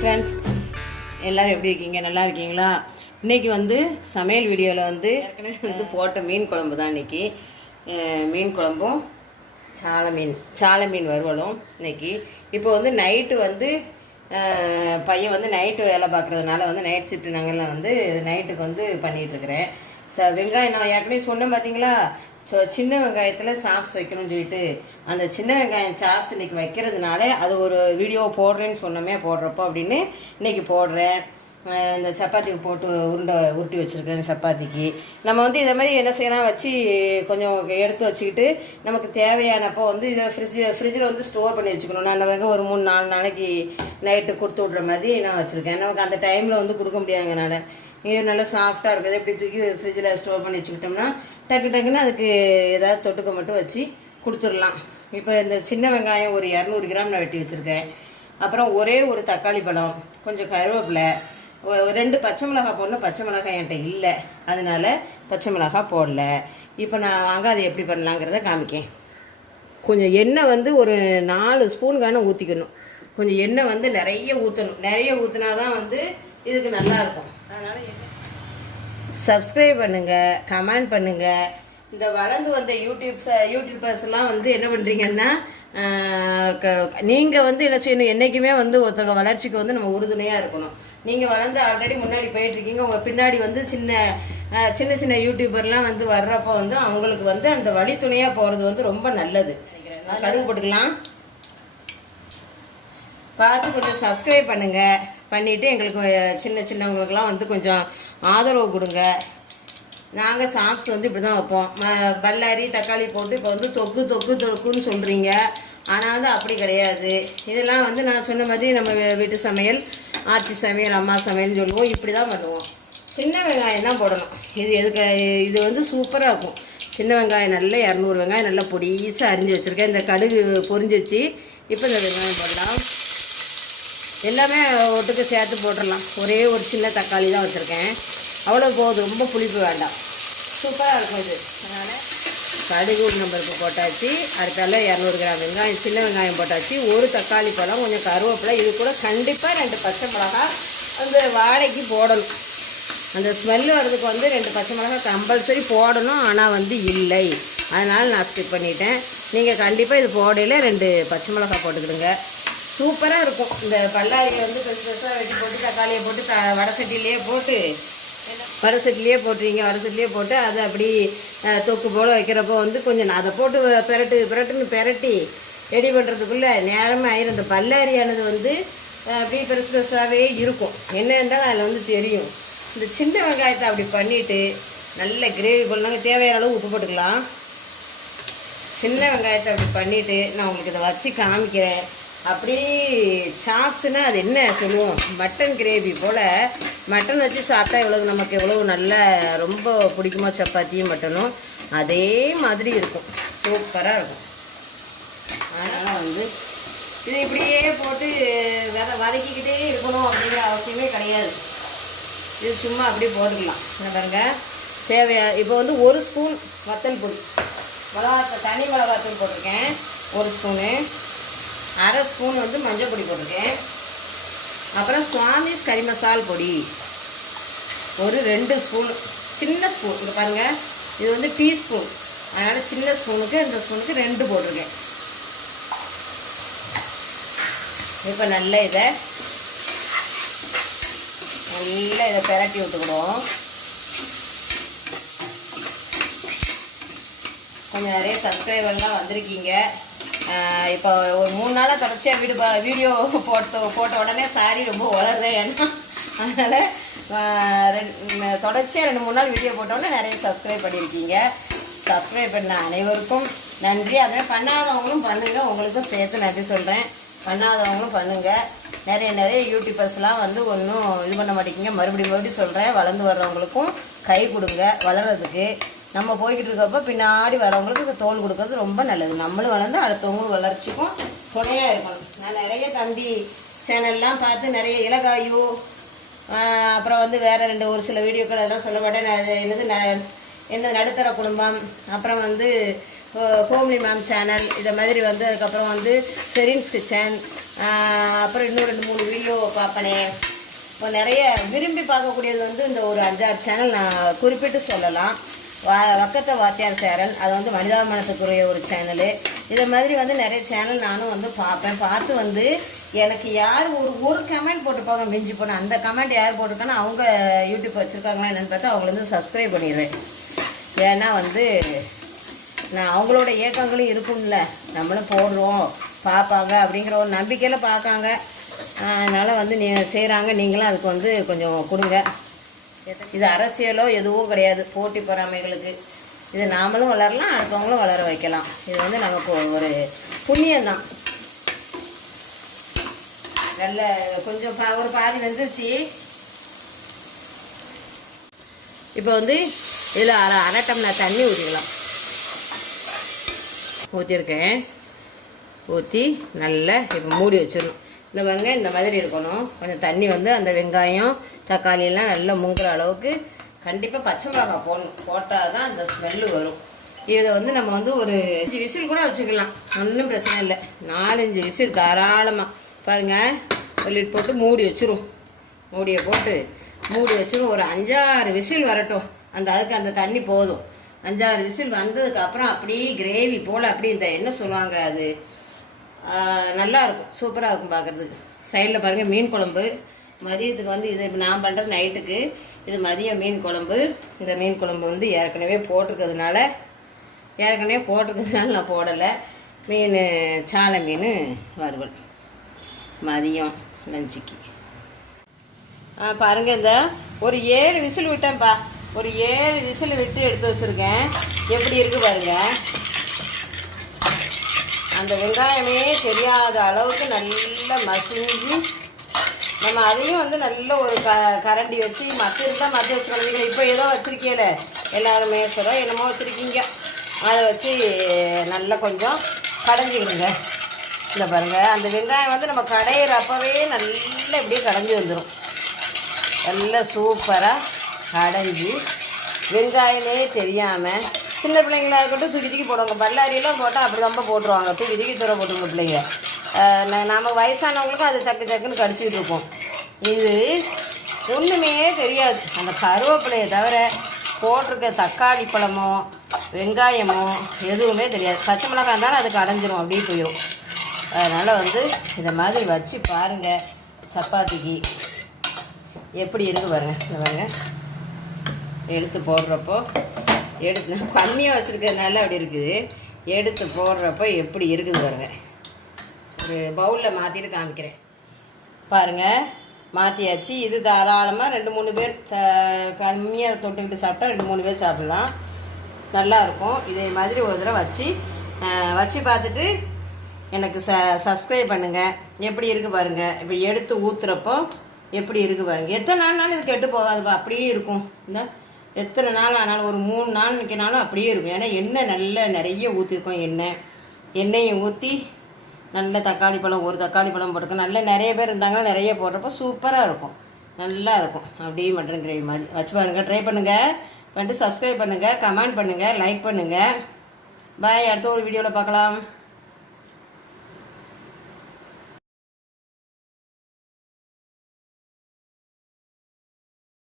Friends, எல்லோரும் எப்படி இருக்கீங்க? நல்லா இருக்கீங்களா? இன்றைக்கி வந்து சமையல் வீடியோவில் வந்து ஏற்கனவே போட்ட மீன் குழம்பு தான் இன்றைக்கி. மீன் குழம்பும் சாலை மீன் வறுவலும் இன்றைக்கி. இப்போ வந்து நைட்டு வந்து பையன் வந்து நைட்டு வேலை பார்க்குறதுனால வந்து நைட் ஷிஃப்ட் நாங்கள்லாம் வந்து நைட்டுக்கு வந்து பண்ணிகிட்ருக்கிறேன். வெங்காயம் நான் ஏற்கனவே சொன்னேன் பார்த்தீங்களா, சின்ன வெங்காயத்தில் சாப்ஸ் வைக்கணும்னு சொல்லிட்டு அந்த சின்ன வெங்காயம் சாப்ஸ் இன்றைக்கி வைக்கிறதுனால அது ஒரு வீடியோ போடுறேன்னு சொன்னோமே, போடுறப்போ அப்படின்னு இன்றைக்கி போடுறேன். இந்த சப்பாத்தி போட்டு உருட்டி வச்சுருக்கேன். சப்பாத்திக்கு நம்ம வந்து இதை மாதிரி என்ன செய்யலாம், வச்சு கொஞ்சம் எடுத்து வச்சுக்கிட்டு நமக்கு தேவையானப்போ வந்து இதை ஃப்ரிட்ஜில் வந்து ஸ்டோர் பண்ணி வச்சுக்கணும். நான் அந்த வரைக்கும் ஒரு 3-4 நாளைக்கு நைட்டு கொடுத்து விட்ற மாதிரி நான் வச்சுருக்கேன். நமக்கு அந்த டைமில் வந்து கொடுக்க முடியாதனால இது நல்லா சாஃப்டாக இருக்குது. எப்படி தூக்கி ஃப்ரிட்ஜில் ஸ்டோர் பண்ணி வச்சுக்கிட்டோம்னா டக்குன்னு அதுக்கு ஏதாவது தொட்டுக்க மட்டும் வச்சு கொடுத்துடலாம். இப்போ இந்த சின்ன வெங்காயம் ஒரு 200 கிராம் நான் வெட்டி வச்சுருக்கேன். அப்புறம் ஒரே ஒரு தக்காளி பழம், கொஞ்சம் கருவேப்பிலை, 2 பச்சை மிளகாய் போடணும். பச்சை மிளகாய் என்கிட்ட இல்லை, அதனால பச்சை மிளகாய் போடல. இப்போ நான் வாங்க அதை எப்படி பண்ணலாங்கிறத காமிக்கேன். கொஞ்சம் எண்ணெய் வந்து ஒரு 4 ஸ்பூனுக்கான ஊற்றிக்கணும். கொஞ்சம் எண்ணெய் வந்து நிறைய ஊற்றணும். நிறைய ஊற்றினா தான் வந்து இதுக்கு நல்லாயிருக்கும். அதனால் சப்ஸ்கிரைப் பண்ணுங்கள், கமெண்ட் பண்ணுங்கள். இந்த வளர்ந்து வந்த யூடியூபர்ஸ்லாம் வந்து என்ன பண்ணுறீங்கன்னா, நீங்கள் வந்து என்ன செய்யணும், என்றைக்குமே வந்து ஒருத்தவங்க வளர்ச்சிக்கு வந்து நம்ம உறுதுணையாக இருக்கணும். நீங்கள் வளர்ந்து ஆல்ரெடி முன்னாடி போயிட்டுருக்கீங்க, உங்கள் பின்னாடி வந்து சின்ன யூடியூபர்லாம் வந்து வர்றப்போ வந்து அவங்களுக்கு வந்து அந்த வழித்துணையாக போகிறது வந்து ரொம்ப நல்லது. கடுகு போட்டுக்கலாம். பார்த்து கொஞ்சம் சப்ஸ்கிரைப் பண்ணுங்கள். பண்ணிவிட்டு எங்களுக்கு சின்னவங்களுக்கெல்லாம் வந்து கொஞ்சம் ஆதரவு கொடுங்க. நாங்கள் சாப்ஸ் வந்து இப்படி தான் வைப்போம். பல்லாரி தக்காளி போட்டு இப்போ வந்து தொக்குன்னு சொல்கிறீங்க. ஆனால் வந்து அப்படி கிடையாது. இதெல்லாம் வந்து நான் சொன்ன மாதிரி நம்ம வீட்டு சமையல், ஆச்சி சமையல், அம்மா சமையல்னு சொல்லுவோம். இப்படி தான் பண்ணுவோம். சின்ன வெங்காயம் தான் போடணும். இது வந்து சூப்பராக இருக்கும். சின்ன வெங்காயம் நல்லா 200 வெங்காயம் நல்லா பொடிசாக அரிஞ்சு வச்சுருக்கேன். இந்த கடுகு பொரிஞ்சிச்சு. இப்போ இந்த வெங்காயம் போடலாம். எல்லாமே ஒட்டுக்கு சேர்த்து போட்டுடலாம். ஒரே ஒரு சின்ன தக்காளி தான் வச்சுருக்கேன், அவ்வளோ போதும். ரொம்ப புளிப்பு வேண்டாம். சூப்பராக இருக்கும் இது. அதனால் கடுகு நம்பருக்கு போட்டாச்சு. அடுத்தால 200 கிராம் வெங்காயம், சின்ன வெங்காயம் போட்டாச்சு. ஒரு தக்காளி பழம், கொஞ்சம் கருவேப்பிலை. இது கூட கண்டிப்பாக 2 பச்சை மிளகாய் அந்த வாழைக்கு போடணும். அந்த ஸ்மெல்லு வர்றதுக்கு வந்து 2 பச்சை மிளகாய் கம்பல்சரி போடணும். ஆனால் வந்து இல்லை, அதனால் நான் ஸ்கிப் பண்ணிட்டேன். நீங்கள் கண்டிப்பாக இது போடையில் 2 பச்சை மிளகாய் போட்டுக்கிடுங்க. சூப்பராக இருக்கும். இந்த பல்லாரியை வந்து பெருசாக வெட்டி போட்டு தக்காளியை போட்டு வடை சட்டிலேயே போட்டு அதை அப்படி தொக்கு போல் வைக்கிறப்போ வந்து கொஞ்சம் நான் அதை போட்டு பிரட்டுன்னு ரெடி பண்ணுறதுக்குள்ளே நேரமே ஆயிரும். இந்த பல்லாரியானது வந்து அப்படி பெருசாகவே இருக்கும். என்ன இருந்தாலும் அதில் வந்து தெரியும். இந்த சின்ன வெங்காயத்தை அப்படி பண்ணிவிட்டு நல்ல கிரேவி போடலாம். தேவையான அளவு உப்பு போட்டுக்கலாம். சின்ன வெங்காயத்தை அப்படி பண்ணிவிட்டு நான் உங்களுக்கு இதை வச்சு காமிக்கிறேன். அப்படி சாப்ஸ்னால் அது என்ன சொல்லுவோம், மட்டன் கிரேவி போல் மட்டன் வச்சு சாப்பிட்டா நமக்கு எவ்வளோ நல்ல ரொம்ப பிடிக்குமோ சப்பாத்தியும் மட்டனும் அதே மாதிரி இருக்கும். சூப்பராக இருக்கும். அதனால் வந்து இது இப்படியே போட்டு வதக்கிக்கிட்டே இருக்கணும் அப்படிங்கிற அவசியமே கிடையாது. இது சும்மா அப்படியே போட்டுக்கலாம். என்ன பாருங்கள், இப்போ வந்து 1 ஸ்பூன் வத்தல் பொடி, தனி மிளகாத்தூள் போட்டிருக்கேன் 1 ஸ்பூனு. 1/2 ஸ்பூன் வந்து மஞ்சள் பொடி போட்டிருக்கேன். அப்புறம் சுவாமிஸ் கறி மசால் பொடி ஒரு 2 ஸ்பூன், சின்ன ஸ்பூன். இங்கே பாருங்கள், இது வந்து டீஸ்பூன், அதனால் சின்ன ஸ்பூனுக்கு இந்த ஸ்பூனுக்கு 2 போட்டிருக்கேன். இப்போ நல்லா இதை பெரட்டி விட்டுக்கிடுவோம். கொஞ்சம் நிறைய சப்ஸ்கிரைபர்லாம் வந்திருக்கீங்க. இப்போ ஒரு 3 நாளாக தொடர்ச்சியாக வீடியோ போட்ட உடனே சாரி ரொம்ப வளருது. ஏன்னா அதனால் தொடர்ச்சியாக 2-3 நாள் வீடியோ போட்டோன்னே நிறைய சப்ஸ்கிரைப் பண்ணியிருக்கீங்க. சப்ஸ்கிரைப் பண்ண அனைவருக்கும் நன்றி. அதை பண்ணாதவங்களும் பண்ணுங்கள், உங்களுக்கும் சேர்த்து நன்றி சொல்கிறேன். பண்ணாதவங்களும் பண்ணுங்கள். நிறைய யூடியூபர்ஸ்லாம் வந்து ஒன்றும் இது பண்ண மாட்டேங்கிங்க. மறுபடியும் சொல்கிறேன், வளர்ந்து வர்றவங்களுக்கும் கை கொடுங்க. வளர்கிறதுக்கு நம்ம போய்கிட்டு இருக்கப்போ பின்னாடி வரவங்களுக்கு தோல் கொடுக்கறது ரொம்ப நல்லது. நம்மளும் வளர்ந்து அடுத்தவங்களும் வளர்ச்சிக்கும் துணையாக இருக்கணும். நான் நிறைய தம்பி சேனல்லாம் பார்த்து நிறைய இலகாயு, அப்புறம் வந்து வேறு ஒரு சில வீடியோக்கள் அதெல்லாம் சொல்ல மாட்டேன். என்னது என்ன நடுத்தர குடும்பம், அப்புறம் வந்து ஹோம்லி மேம் சேனல், இதை மாதிரி வந்து அதுக்கப்புறம் வந்து செரின்ஸ் கிச்சன், அப்புறம் இன்னும் 2-3 வீடியோ பார்ப்பனே. இப்போ நிறைய விரும்பி பார்க்கக்கூடியது வந்து இந்த ஒரு 5-6 சேனல் நான் குறிப்பிட்டு சொல்லலாம். வக்கத்த வாத்தியார் சேனல், அது வந்து மனிதாபிமானத்துக்குரிய ஒரு சேனலு. இதை மாதிரி வந்து நிறைய சேனல் நானும் வந்து பார்ப்பேன். பார்த்து வந்து எனக்கு யார் ஒரு கமெண்ட் போட்டுப்பாங்க, மிஞ்சி போனேன் அந்த கமெண்ட் யார் போட்டிருக்காங்கன்னா அவங்க யூடியூப் வச்சுருக்காங்களா என்னென்னு பார்த்தா அவங்கள வந்து சப்ஸ்கிரைப் பண்ணிடுவேன். ஏன்னா வந்து நான் அவங்களோட இயக்கங்களும் இருக்கும்ல, நம்மளும் போடுறோம் பார்ப்பாங்க அப்படிங்கிற ஒரு நம்பிக்கையில் பார்க்காங்க. அதனால் வந்து செய்கிறாங்க, நீங்களும் அதுக்கு வந்து கொஞ்சம் கொடுங்க. இது அரசியலோ எதுவும் கிடையாது, போட்டி பொறாமைகளுக்கு. இது நாமளும் வளரலாம், அடுத்தவங்களும் வளர வைக்கலாம். இது வந்து நமக்கு ஒரு புண்ணியம்தான். நல்ல கொஞ்சம் ஒரு பாதி வந்துருச்சு. இப்போ வந்து இதில் அரை டம்ளர் தண்ணி ஊற்றிக்கலாம். ஊற்றிருக்கேன். ஊற்றி நல்லா இப்போ மூடி வச்சிடணும். இந்த பாருங்க, இந்த மாதிரி இருக்கணும். கொஞ்சம் தண்ணி வந்து அந்த வெங்காயம் தக்காளியெல்லாம் நல்லா முங்குற அளவுக்கு கண்டிப்பாக பச்சை மிளகாய் போடணும். போட்டால் தான் அந்த ஸ்மெல்லு வரும். இதை வந்து நம்ம வந்து ஒரு 5 விசில் கூட வச்சுக்கலாம், ஒன்றும் பிரச்சனை இல்லை. 4-5 விசில் தாராளமாக. பாருங்கள், ஒரு லிட் போட்டு மூடி வச்சிரும். மூடியை போட்டு மூடி வச்சிரும். ஒரு 5-6 விசில் வரட்டும். அதுக்கு அந்த தண்ணி போதும். 5-6 விசில் வந்ததுக்கப்புறம் அப்படியே கிரேவி போல் அப்படி இந்த என்ன சொல்லுவாங்க, அது நல்லா இருக்கும், சூப்பராக இருக்கும் பார்க்குறதுக்கு. சைடில் பாருங்கள் மீன் குழம்பு. மதியத்துக்கு வந்து இது நான் பண்ணுறது நைட்டுக்கு. இது மதியம் மீன் குழம்பு. இந்த மீன் குழம்பு வந்து ஏற்கனவே போட்டிருக்கிறதுனால நான் போடலை. மீன் சாலை மீன் வறுவல் மதியம் லஞ்சுக்கு. பாருங்கள், இந்த ஒரு 7 விசில் விட்டேன்ப்பா. ஒரு 7 விசில் விட்டு எடுத்து வச்சுருக்கேன். எப்படி இருக்குது பாருங்கள். அந்த வெங்காயமே தெரியாத அளவுக்கு நல்லா மசிஞ்சு, நம்ம அதையும் வந்து நல்ல ஒரு கரண்டி வச்சு மத்து இருந்தால் மத்து வச்சு கலந்துக்கணும். இப்போ ஏதோ வச்சுருக்கீங்கள எல்லாருமே சொல்கிறோம், என்னமோ வச்சுருக்கீங்க, அதை வச்சு நல்லா கொஞ்சம் கடைஞ்சிக்கிடுங்க. இந்த பாருங்கள், அந்த வெங்காயம் வந்து நம்ம கடையிறப்பவே நல்லா இப்படியே கடைஞ்சி வந்துடும். நல்லா சூப்பராக கடைஞ்சி வெங்காயமே தெரியாமல். சின்ன பிள்ளைங்களா இருக்கட்டும் தூக்கி போடுவாங்க. பல்லாரியெல்லாம் போட்டால் அப்படி ரொம்ப போட்டுருவாங்க, தூக்கி தூர போட்டுருங்க பிள்ளைங்க. நம்ம வயசானவங்களுக்கும் அது சக்குன்னு கடிச்சிக்கிட்டு இருக்கும். இது ஒன்றுமே தெரியாது. அந்த கருவேப்பிலையை தவிர போட்டிருக்க தக்காளி பழமோ வெங்காயமோ எதுவுமே தெரியாது. பச்சை மிளகாய் இருந்தாலும் அது கடைஞ்சிரும், அப்படியே போயிடும். அதனால் வந்து இதை மாதிரி வச்சு பாருங்கள். சப்பாத்திக்கு எப்படி இருக்குது பாருங்கள். இந்த பாருங்கள், எடுத்து போடுறப்போ எடுத்து கம்மியாக வச்சுருக்கிறதுனால அப்படி இருக்குது. எடுத்து போடுறப்போ எப்படி இருக்குது பாருங்கள். ஒரு பவுலில் மாற்றிட்டு காமிக்கிறேன் பாருங்கள். மாற்றியாச்சு. இது தாராளமாக 2-3 பேர் கம்மியாக தொட்டுக்கிட்டு சாப்பிட்டா 2-3 பேர் சாப்பிட்லாம், நல்லாயிருக்கும். இதே மாதிரி ஒரு தடவை வச்சு பார்த்துட்டு எனக்கு சப்ஸ்கிரைப் பண்ணுங்கள். எப்படி இருக்குது பாருங்கள். இப்போ எடுத்து ஊற்றுறப்போ எப்படி இருக்குது பாருங்கள். எத்தனை நாள்னாலும் இது கெட்டு போகாதுப்பா, அப்படியே இருக்கும். இந்த எத்தனை நாள் ஆனாலும் ஒரு 3 நாள் நிற்கினாலும் அப்படியே இருக்கும். ஏன்னா எண்ணெய் நல்லா நிறைய ஊற்றிருக்கோம். எண்ணெயை ஊற்றி நல்ல தக்காளி பழம், ஒரு தக்காளி பழம் போட்டிருக்கோம். நல்லா நிறைய பேர் இருந்தாங்கன்னா நிறைய போடுறப்போ சூப்பராக இருக்கும், நல்லா இருக்கும். அப்படியே மட்டன் கிரேவி மாதிரி வச்சு பாருங்கள். ட்ரை பண்ணுங்கள். பண்ணிட்டு சப்ஸ்கிரைப் பண்ணுங்கள், கமெண்ட் பண்ணுங்கள், லைக் பண்ணுங்கள். பாய். அடுத்த ஒரு வீடியோவில் பார்க்கலாம்.